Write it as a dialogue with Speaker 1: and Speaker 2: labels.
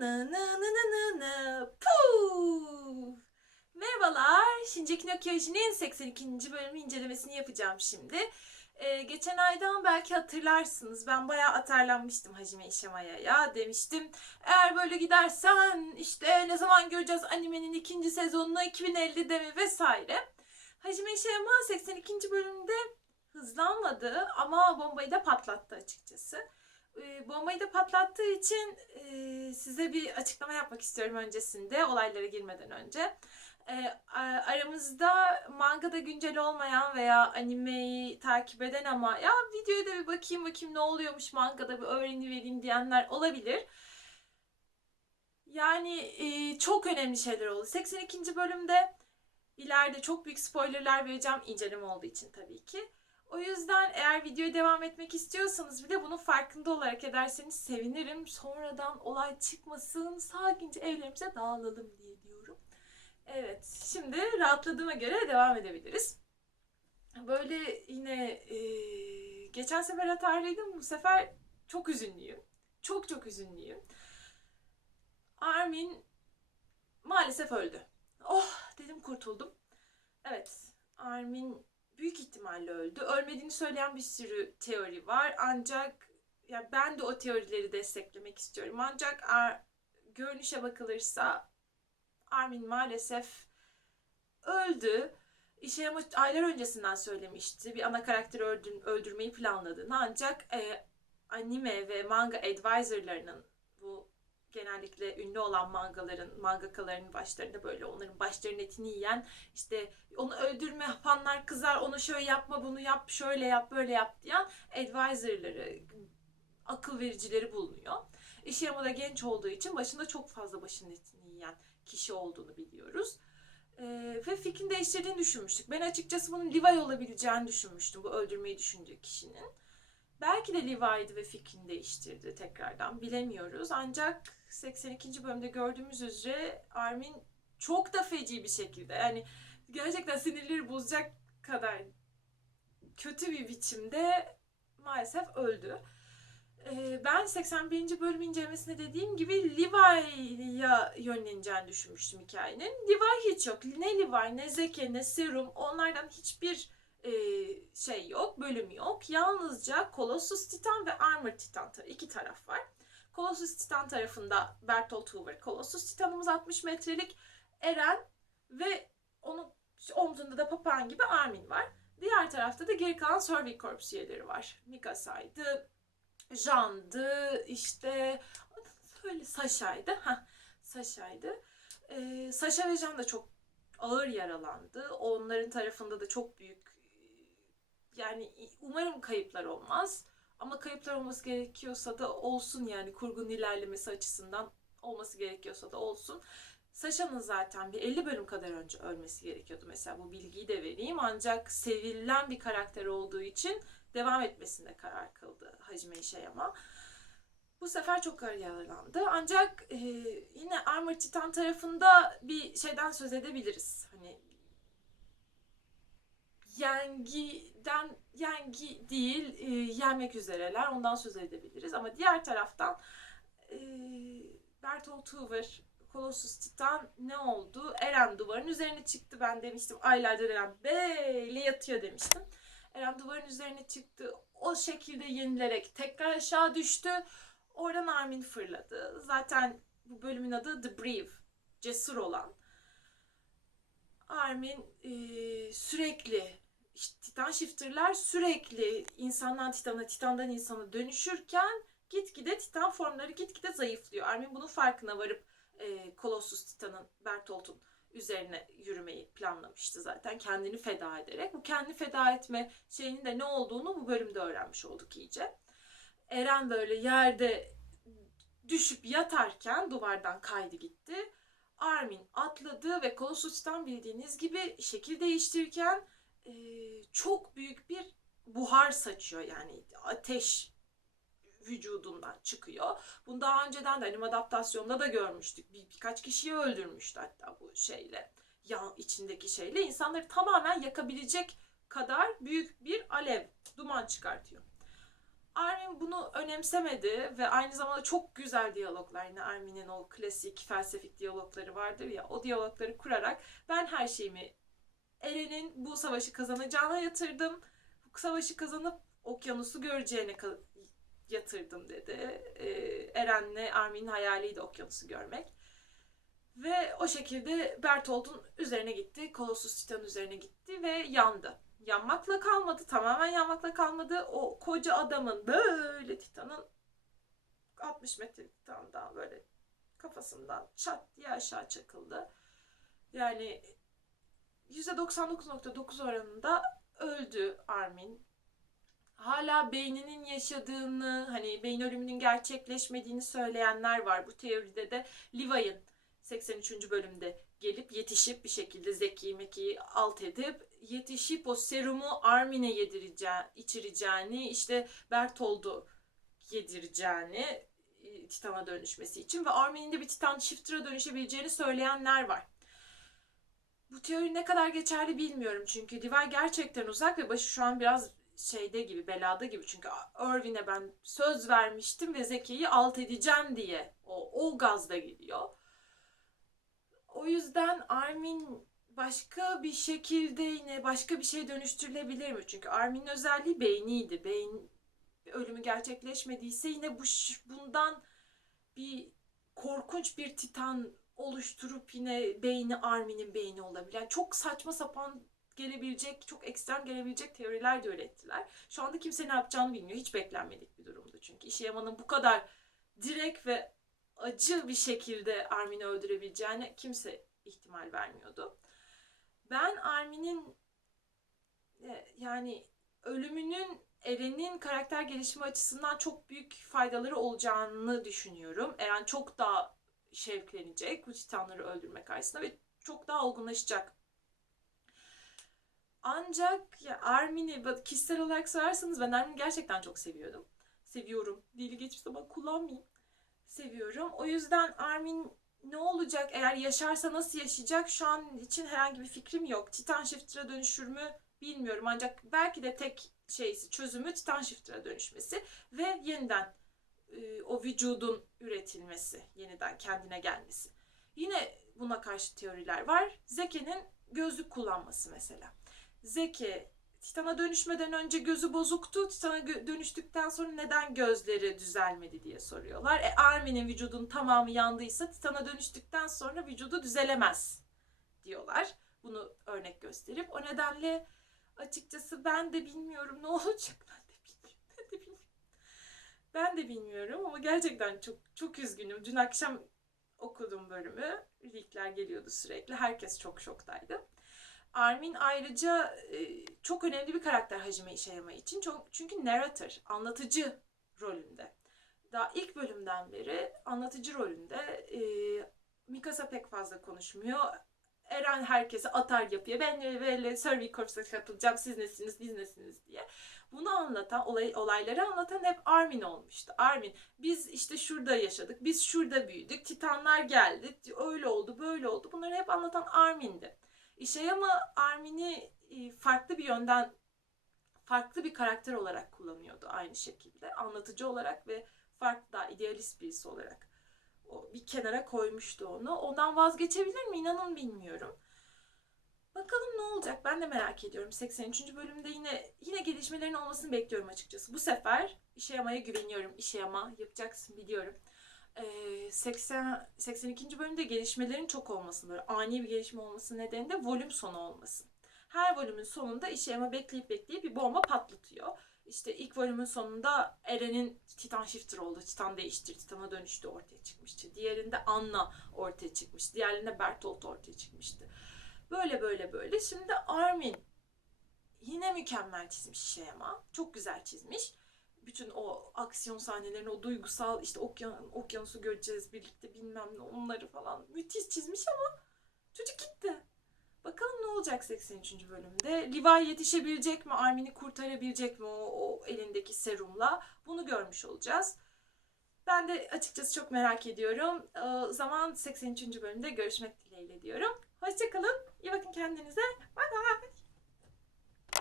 Speaker 1: nı nı nı nı nı. Puh! Merhabalar. Shinjeki no Kyojin'in 82. bölümü incelemesini yapacağım şimdi. Ee, geçen aydan belki hatırlarsınız. Ben bayağı atarlanmıştım Hajime Ishimaya'ya. Demiştim eğer böyle gidersen işte ne zaman göreceğiz animenin ikinci sezonunu 2050'de mi vesaire. Hajime Ishiyama 82. bölümde hızlanmadı ama bombayı da patlattı açıkçası. Ee, bombayı da patlattığı için e, size bir açıklama yapmak istiyorum öncesinde, olaylara girmeden önce. A- aramızda mangada güncel olmayan veya animeyi takip eden ama ya videoya da bir bakayım bakayım ne oluyormuş mangada bir öğrenivereyim diyenler olabilir. Yani e, çok önemli şeyler oldu. 82. bölümde ileride çok büyük spoilerlar vereceğim inceleme olduğu için tabii ki. O yüzden eğer videoya devam etmek istiyorsanız bile bunun farkında olarak ederseniz sevinirim. Sonradan olay çıkmasın, sakince evlerimize dağılalım diye diyorum. Evet, şimdi rahatladığıma göre devam edebiliriz. Böyle yine e, geçen sefer hatarlıydım, bu sefer çok üzünlüyüm. Çok çok üzünlüyüm. Armin maalesef öldü. Oh dedim kurtuldum. Evet, Armin büyük ihtimalle öldü. Ölmediğini söyleyen bir sürü teori var. Ancak ya ben de o teorileri desteklemek istiyorum. Ancak ar- görünüşe bakılırsa Armin maalesef öldü. Ishiyama aylar öncesinden söylemişti. Bir ana karakteri öldür- öldürmeyi planladığını. Ancak e, anime ve manga advisorlarının genellikle ünlü olan mangaların, mangakaların başlarında böyle onların başlarının etini yiyen işte onu öldürme yapanlar kızar onu şöyle yapma bunu yap şöyle yap böyle yap diyen advisorları akıl vericileri bulunuyor. Ishiyama da genç olduğu için başında çok fazla başının etini yiyen kişi olduğunu biliyoruz. Ee, ve fikrini değiştirdiğini düşünmüştük. Ben açıkçası bunun Levi olabileceğini düşünmüştüm bu öldürmeyi düşündüğü kişinin. Belki de Levi'ydi ve fikrini değiştirdi tekrardan bilemiyoruz. Ancak 82. bölümde gördüğümüz üzere Armin çok da feci bir şekilde yani gerçekten sinirleri bozacak kadar kötü bir biçimde maalesef öldü. Ee, Ben 81. bölüm incelemesinde dediğim gibi Levi'ya yönleneceğini düşünmüştüm hikayenin. Levi hiç yok. Ne Levi, ne Zeke, ne Serum onlardan hiçbir e, şey yok, bölüm yok. Yalnızca Colossus Titan ve Armor Titan iki taraf var. Colossus Titan tarafında Bertolt Hoover, Colossus Titanımız 60 metrelik Eren ve onun omzunda da papağan gibi Armin var. Diğer tarafta da geri kalan Survey Corps üyeleri var. Mikasa'ydı, Jan'dı, işte söyle Sasha'ydı. Ha, Sasha'ydı. Ee, Sasha ve Jan da çok ağır yaralandı. Onların tarafında da çok büyük yani umarım kayıplar olmaz. Ama kayıplar olması gerekiyorsa da olsun yani kurgunun ilerlemesi açısından olması gerekiyorsa da olsun. Sasha'nın zaten bir 50 bölüm kadar önce ölmesi gerekiyordu mesela bu bilgiyi de vereyim. Ancak sevilen bir karakter olduğu için devam etmesine karar kıldı Hajime Ishiyama. Bu sefer çok ağır yaralandı. Ancak e, yine Armor Titan tarafında bir şeyden söz edebiliriz. Hani Yengi'den Yengi değil e, yenmek üzereler. Ondan söz edebiliriz. Ama diğer taraftan e, Bertolt Hoover, Colossus Titan ne oldu? Eren duvarın üzerine çıktı. Ben demiştim aylardır Eren böyle yatıyor demiştim. Eren duvarın üzerine çıktı. O şekilde yenilerek tekrar aşağı düştü. Oradan Armin fırladı. Zaten bu bölümün adı The Brave. Cesur olan. Armin e, sürekli Titan Shifter'lar sürekli insandan Titan'a, Titan'dan insana dönüşürken gitgide Titan formları gitgide zayıflıyor. Armin bunun farkına varıp e, Colossus Titan'ın, Bertolt'un üzerine yürümeyi planlamıştı zaten kendini feda ederek. Bu kendi feda etme şeyinin de ne olduğunu bu bölümde öğrenmiş olduk iyice. Eren böyle yerde düşüp yatarken duvardan kaydı gitti. Armin atladı ve Colossus'tan bildiğiniz gibi şekil değiştirirken e, çok büyük bir buhar saçıyor yani ateş vücudundan çıkıyor. Bunu daha önceden de anime adaptasyonda da görmüştük. Bir, birkaç kişiyi öldürmüştü hatta bu şeyle. Yan içindeki şeyle insanları tamamen yakabilecek kadar büyük bir alev, duman çıkartıyor. Armin bunu önemsemedi ve aynı zamanda çok güzel diyaloglar yine Armin'in o klasik felsefik diyalogları vardır ya o diyalogları kurarak ben her şeyimi Eren'in bu savaşı kazanacağına yatırdım. Bu savaşı kazanıp okyanusu göreceğine yatırdım dedi. Ee, Eren'le Armin'in hayaliydi okyanusu görmek. Ve o şekilde Bertold'un üzerine gitti. Colossus Titan üzerine gitti ve yandı. Yanmakla kalmadı. Tamamen yanmakla kalmadı. O koca adamın böyle Titan'ın 60 metre Titan'dan böyle kafasından çat diye aşağı çakıldı. Yani %99.9 oranında öldü Armin. Hala beyninin yaşadığını, hani beyin ölümünün gerçekleşmediğini söyleyenler var. Bu teoride de Levi'ın 83. bölümde gelip yetişip bir şekilde Zeki Meki'yi alt edip yetişip o serumu Armin'e yedireceğini, içireceğini, işte Bertold'u yedireceğini e, Titan'a dönüşmesi için ve Armin'in de bir Titan Shifter'a dönüşebileceğini söyleyenler var. Bu teori ne kadar geçerli bilmiyorum çünkü Levi gerçekten uzak ve başı şu an biraz şeyde gibi, belada gibi. Çünkü Irving'e ben söz vermiştim ve Zeki'yi alt edeceğim diye o, o gazda gidiyor. O yüzden Armin başka bir şekilde yine başka bir şey dönüştürülebilir mi? Çünkü Armin'in özelliği beyniydi. Beyin ölümü gerçekleşmediyse yine bu bundan bir korkunç bir titan oluşturup yine beyni Armin'in beyni olabilir. Yani çok saçma sapan gelebilecek, çok ekstrem gelebilecek teoriler de ürettiler. Şu anda kimse ne yapacağını bilmiyor. Hiç beklenmedik bir durumdu çünkü. Ishiyama'nın bu kadar direkt ve acı bir şekilde Armin'i öldürebileceğine kimse ihtimal vermiyordu. Ben Armin'in e, yani ölümünün Eren'in karakter gelişimi açısından çok büyük faydaları olacağını düşünüyorum. Eren çok daha şevklenecek bu titanları öldürme karşısında ve çok daha olgunlaşacak. Ancak ya Armin'i kişisel olarak sorarsanız ben Armin'i gerçekten çok seviyordum. Seviyorum. Dili geçmiş zaman kullanmayayım. Seviyorum. O yüzden Armin ne olacak? Eğer yaşarsa nasıl yaşayacak? Şu an için herhangi bir fikrim yok. Titan Shifter'a dönüşür mü bilmiyorum. Ancak belki de tek şeysi çözümü Titan Shifter'a dönüşmesi ve yeniden e, o vücudun üretilmesi, yeniden kendine gelmesi. Yine buna karşı teoriler var. Zeke'nin gözlük kullanması mesela. Zeki Titan'a dönüşmeden önce gözü bozuktu. Titan'a dönüştükten sonra neden gözleri düzelmedi diye soruyorlar. E Armin'in vücudun tamamı yandıysa Titan'a dönüştükten sonra vücudu düzelemez diyorlar. Bunu örnek gösterip o nedenle açıkçası ben de bilmiyorum ne olacak. Ben de bilmiyorum. Ben de bilmiyorum. Ben de bilmiyorum ama gerçekten çok çok üzgünüm. Dün akşam okudum bölümü. Linkler geliyordu sürekli. Herkes çok şoktaydı. Armin ayrıca e, çok önemli bir karakter Hajime Ishiyama için. Çünkü narrator, anlatıcı rolünde. Daha ilk bölümden beri anlatıcı rolünde. E, Mikasa pek fazla konuşmuyor. Eren herkese atar yapıyor. Ben böyle Survey Corps'a katılacağım. Siz nesiniz, biz nesiniz diye. Bunu anlatan, olay, olayları anlatan hep Armin olmuştu. Armin, biz işte şurada yaşadık, biz şurada büyüdük, Titanlar geldi, öyle oldu, böyle oldu. Bunları hep anlatan Armin'di. Ishiyama Armin'i e, farklı bir yönden farklı bir karakter olarak kullanıyordu aynı şekilde. Anlatıcı olarak ve farklı daha idealist birisi olarak. Bir kenara koymuştu onu. Ondan vazgeçebilir mi? İnanın bilmiyorum. Bakalım ne olacak? Ben de merak ediyorum. 83. bölümde yine yine gelişmelerin olmasını bekliyorum açıkçası. Bu sefer Ishiyama'ya güveniyorum. Ishiyama yapacaksın biliyorum. Ee, 80 82. bölümde gelişmelerin çok olması, böyle ani bir gelişme olması nedeni de volüm sonu olması. Her volümün sonunda Ishiyama bekleyip bekleyip bir bomba patlatıyor. İşte ilk volümün sonunda Eren'in Titan Shifter oldu. Titan değişti, Titan'a dönüştü ortaya çıkmıştı. Diğerinde Anna ortaya çıkmıştı. Diğerinde Bertolt ortaya çıkmıştı. Böyle böyle böyle. Şimdi Armin yine mükemmel çizmiş Ishiyama. Çok güzel çizmiş bütün o aksiyon sahnelerini, o duygusal işte okyan, okyanusu göreceğiz birlikte bilmem ne onları falan müthiş çizmiş ama çocuk gitti. Olacak 83. bölümde. Levi yetişebilecek mi? Armin'i kurtarabilecek mi o, o elindeki serumla? Bunu görmüş olacağız. Ben de açıkçası çok merak ediyorum. O zaman 83. bölümde görüşmek dileğiyle diyorum. Hoşçakalın. İyi bakın kendinize. Bye bye.